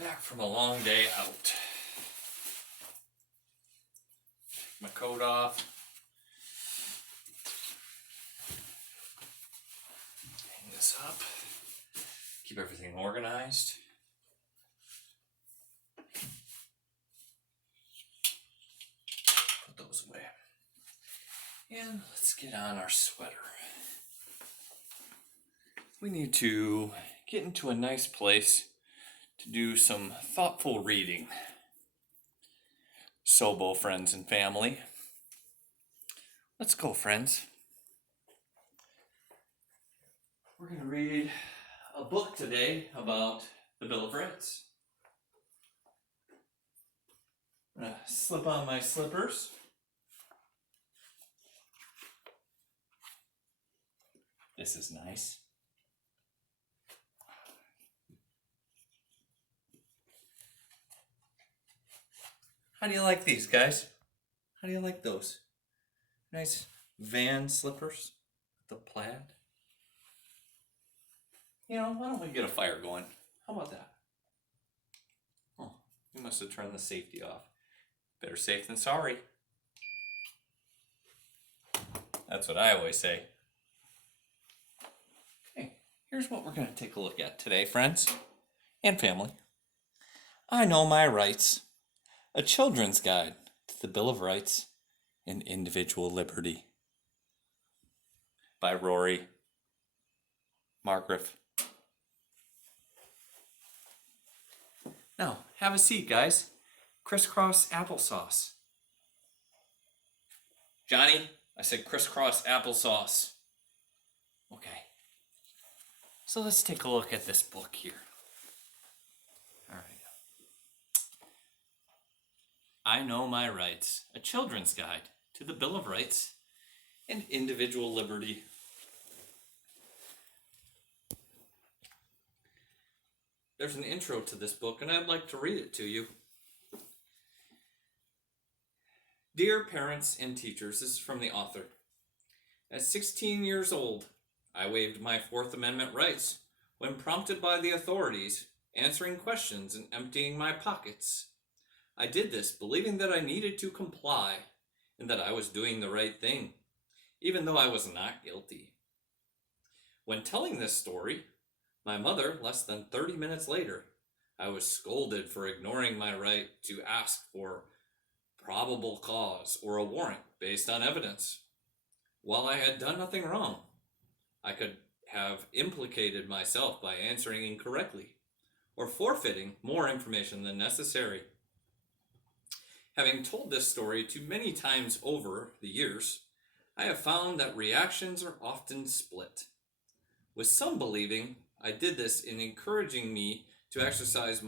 Back from a long day out. Take my coat off. Hang this up. Keep everything organized. Put those away. And let's get on our sweater. We need to get into a nice place to do some thoughtful reading. Sobo, friends and family. Let's go, friends. We're going to read a book today about the Bill of Rights. I'm going to slip on my slippers. This is nice. How do you like these, guys? How do you like those? Nice van slippers with the plaid. You know, why don't we get a fire going? How about that? Oh, we must have turned the safety off. Better safe than sorry. That's what I always say. Okay, here's what we're going to take a look at today, friends and family. I Know My Rights. A Children's Guide to the Bill of Rights and Individual Liberty by Rory Margriff. Now, have a seat, guys. Crisscross applesauce. Johnny, I said crisscross applesauce. Okay. So let's take a look at this book here. All right. I Know My Rights, a Children's Guide to the Bill of Rights and Individual Liberty. There's an intro to this book, and I'd like to read it to you. Dear parents and teachers, this is from the author. At 16 years old, I waived my Fourth Amendment rights when prompted by the authorities, answering questions and emptying my pockets. I did this believing that I needed to comply and that I was doing the right thing, even though I was not guilty. When telling this story, my mother, less than 30 minutes later, I was scolded for ignoring my right to ask for probable cause or a warrant based on evidence. While I had done nothing wrong, I could have implicated myself by answering incorrectly or forfeiting more information than necessary. Having told this story too many times over the years, I have found that reactions are often split, with some believing I did this in encouraging me to exercise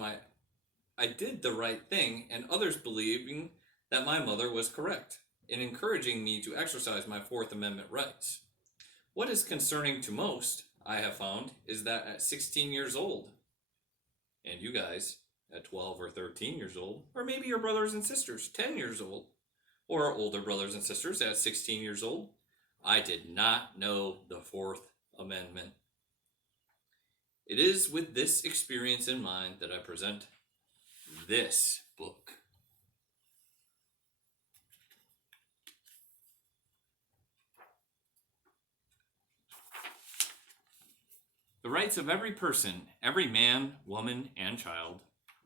I did the right thing, and others believing that my mother was correct in encouraging me to exercise my Fourth Amendment rights. What is concerning to most, I have found, is that at 16 years old, and you guys at 12 or 13 years old, or maybe your brothers and sisters 10 years old, or older brothers and sisters at 16 years old, I did not know the Fourth Amendment. It is with this experience in mind that I present this book. The rights of every person, every man, woman, and child,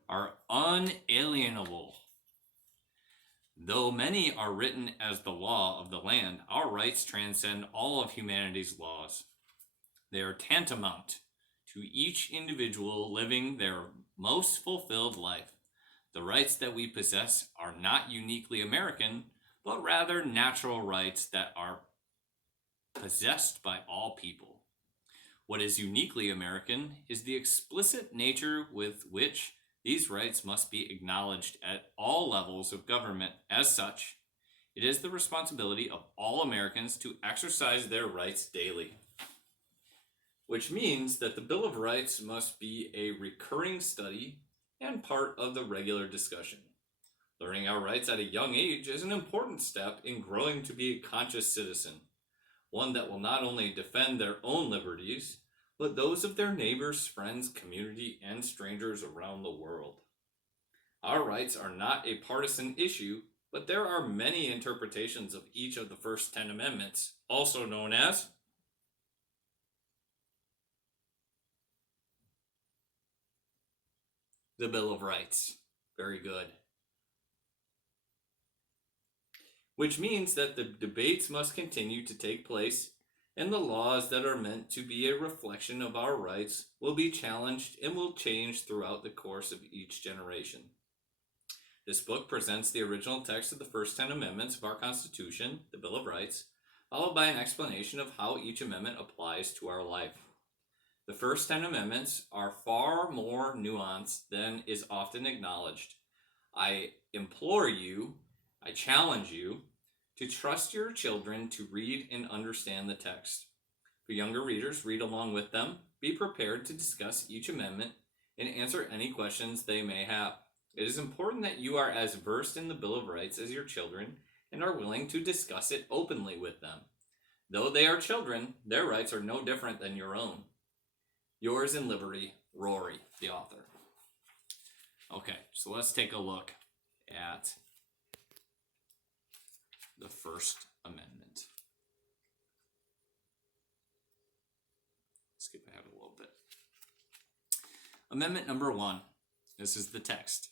are unalienable. Though many are written as the law of the land, our rights transcend all of humanity's laws. They are tantamount to each individual living their most fulfilled life. The rights that we possess are not uniquely American, but rather natural rights that are possessed by all people. What is uniquely American is the explicit nature with which these rights must be acknowledged at all levels of government. As such, it is the responsibility of all Americans to exercise their rights daily, which means that the Bill of Rights must be a recurring study and part of the regular discussion. Learning our rights at a young age is an important step in growing to be a conscious citizen, one that will not only defend their own liberties, but those of their neighbors, friends, community, and strangers around the world. Our rights are not a partisan issue, but there are many interpretations of each of the first 10 amendments, also known as the Bill of Rights. Very good. Which means that the debates must continue to take place, and the laws that are meant to be a reflection of our rights will be challenged and will change throughout the course of each generation. This book presents the original text of the first 10 amendments of our Constitution, the Bill of Rights, followed by an explanation of how each amendment applies to our life. The first 10 amendments are far more nuanced than is often acknowledged. I implore you, I challenge you, to trust your children to read and understand the text. For younger readers, read along with them, be prepared to discuss each amendment, and answer any questions they may have. It is important that you are as versed in the Bill of Rights as your children and are willing to discuss it openly with them. Though they are children, their rights are no different than your own. Yours in liberty, Rory, the author. Okay, so let's take a look at the First Amendment. Skip ahead a little bit. Amendment number 1. This is the text.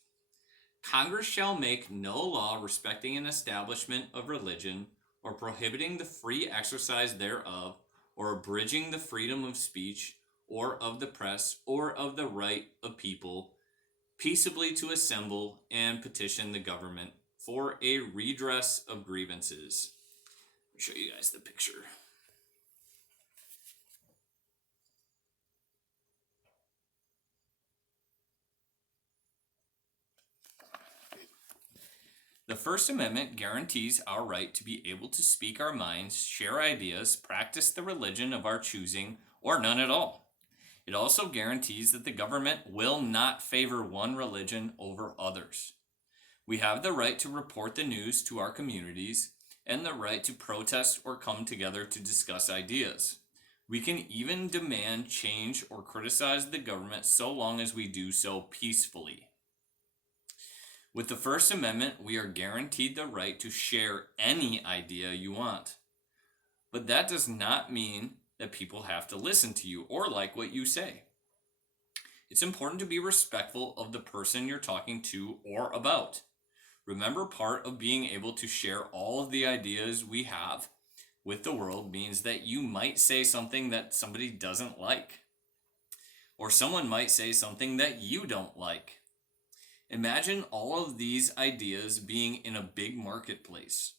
Congress shall make no law respecting an establishment of religion, or prohibiting the free exercise thereof, or abridging the freedom of speech, or of the press, or of the right of people, peaceably to assemble and petition the government for a redress of grievances. Let me show you guys the picture. The First Amendment guarantees our right to be able to speak our minds, share ideas, practice the religion of our choosing, or none at all. It also guarantees that the government will not favor one religion over others. We have the right to report the news to our communities and the right to protest or come together to discuss ideas. We can even demand change or criticize the government so long as we do so peacefully. With the First Amendment, we are guaranteed the right to share any idea you want. But that does not mean that people have to listen to you or like what you say. It's important to be respectful of the person you're talking to or about. Remember, part of being able to share all of the ideas we have with the world means that you might say something that somebody doesn't like, or someone might say something that you don't like. Imagine all of these ideas being in a big marketplace.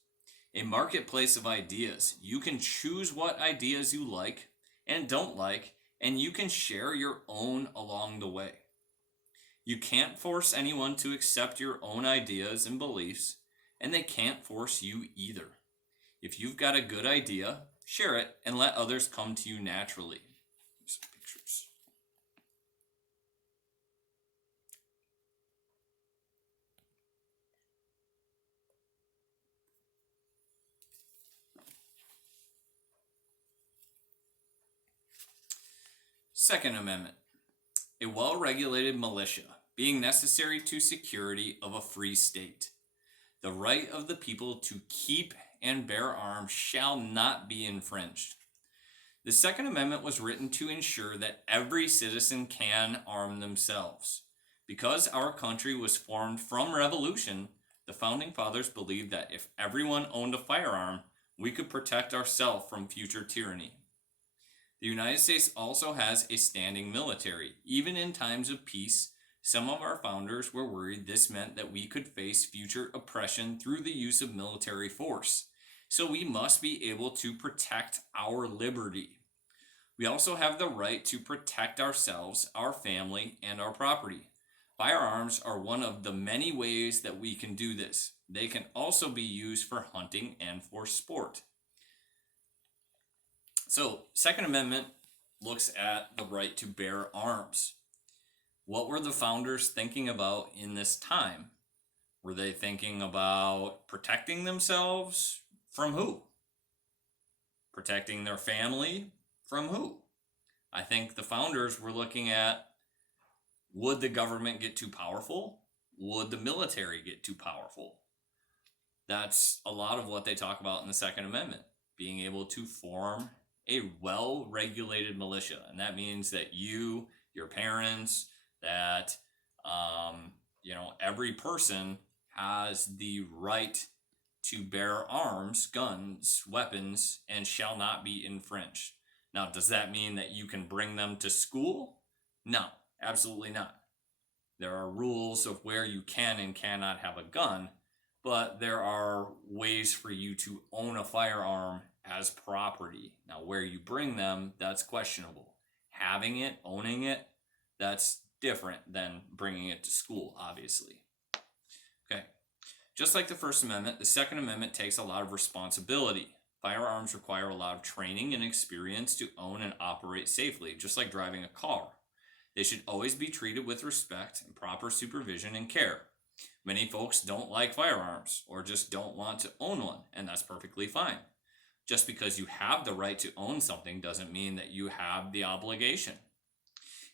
A marketplace of ideas. You can choose what ideas you like and don't like, and you can share your own along the way. You can't force anyone to accept your own ideas and beliefs, and they can't force you either. If you've got a good idea, share it and let others come to you naturally. Some pictures. Second Amendment. A well-regulated militia, being necessary to security of a free state. The right of the people to keep and bear arms shall not be infringed. The Second Amendment was written to ensure that every citizen can arm themselves. Because our country was formed from revolution, the Founding Fathers believed that if everyone owned a firearm, we could protect ourselves from future tyranny. The United States also has a standing military. Even in times of peace, some of our founders were worried this meant that we could face future oppression through the use of military force. So we must be able to protect our liberty. We also have the right to protect ourselves, our family, and our property. Firearms are one of the many ways that we can do this. They can also be used for hunting and for sport. So, Second Amendment looks at the right to bear arms. What were the founders thinking about in this time? Were they thinking about protecting themselves from who? Protecting their family from who? I think the founders were looking at, would the government get too powerful? Would the military get too powerful? That's a lot of what they talk about in the Second Amendment, being able to form a well-regulated militia. And that means that you, your parents, that, every person has the right to bear arms, guns, weapons, and shall not be infringed. Now, does that mean that you can bring them to school? No, absolutely not. There are rules of where you can and cannot have a gun, but there are ways for you to own a firearm as property. Now, where you bring them, that's questionable. Having it, owning it, that's different than bringing it to school, obviously. Okay. Just like the First Amendment, the Second Amendment takes a lot of responsibility. Firearms require a lot of training and experience to own and operate safely, just like driving a car. They should always be treated with respect and proper supervision and care. Many folks don't like firearms or just don't want to own one, and that's perfectly fine. Just because you have the right to own something doesn't mean that you have the obligation.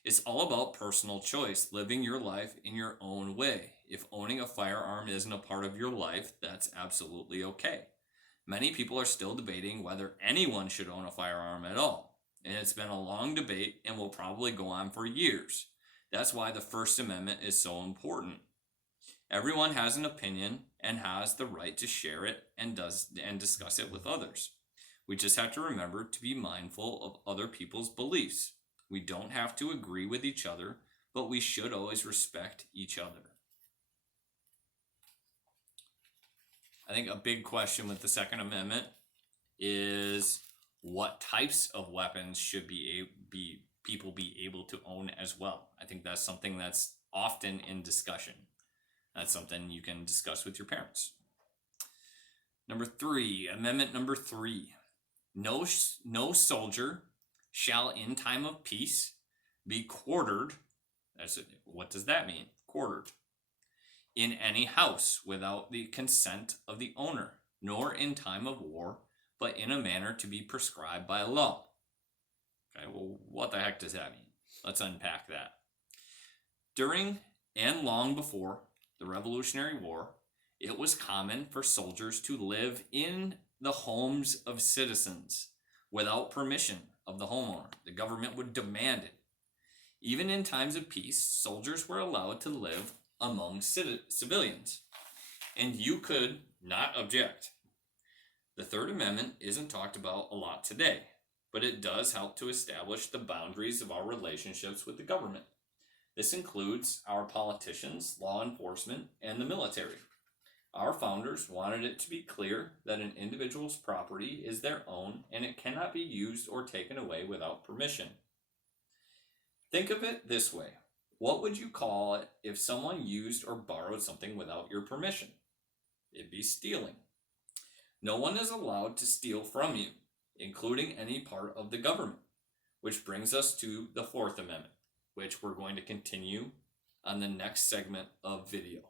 It's all about personal choice, living your life in your own way. If owning a firearm isn't a part of your life, that's absolutely okay. Many people are still debating whether anyone should own a firearm at all, and it's been a long debate and will probably go on for years. That's why the First Amendment is so important. Everyone has an opinion and has the right to share it and discuss it with others. We just have to remember to be mindful of other people's beliefs. We don't have to agree with each other, but we should always respect each other. I think a big question with the Second Amendment is, what types of weapons should people be able to own as well? I think that's something that's often in discussion. That's something you can discuss with your parents. Amendment number 3. No soldier shall in time of peace be quartered. What does that mean? Quartered. In any house without the consent of the owner, nor in time of war, but in a manner to be prescribed by law. Okay, well, what the heck does that mean? Let's unpack that. During and long before the Revolutionary War, it was common for soldiers to live in the homes of citizens without permission of the homeowner. The government would demand it. Even in times of peace, soldiers were allowed to live among civilians, and you could not object. The Third Amendment isn't talked about a lot today, but it does help to establish the boundaries of our relationships with the government. This includes our politicians, law enforcement, and the military. Our founders wanted it to be clear that an individual's property is their own and it cannot be used or taken away without permission. Think of it this way. What would you call it if someone used or borrowed something without your permission? It'd be stealing. No one is allowed to steal from you, including any part of the government, which brings us to the Fourth Amendment, which we're going to continue on the next segment of video.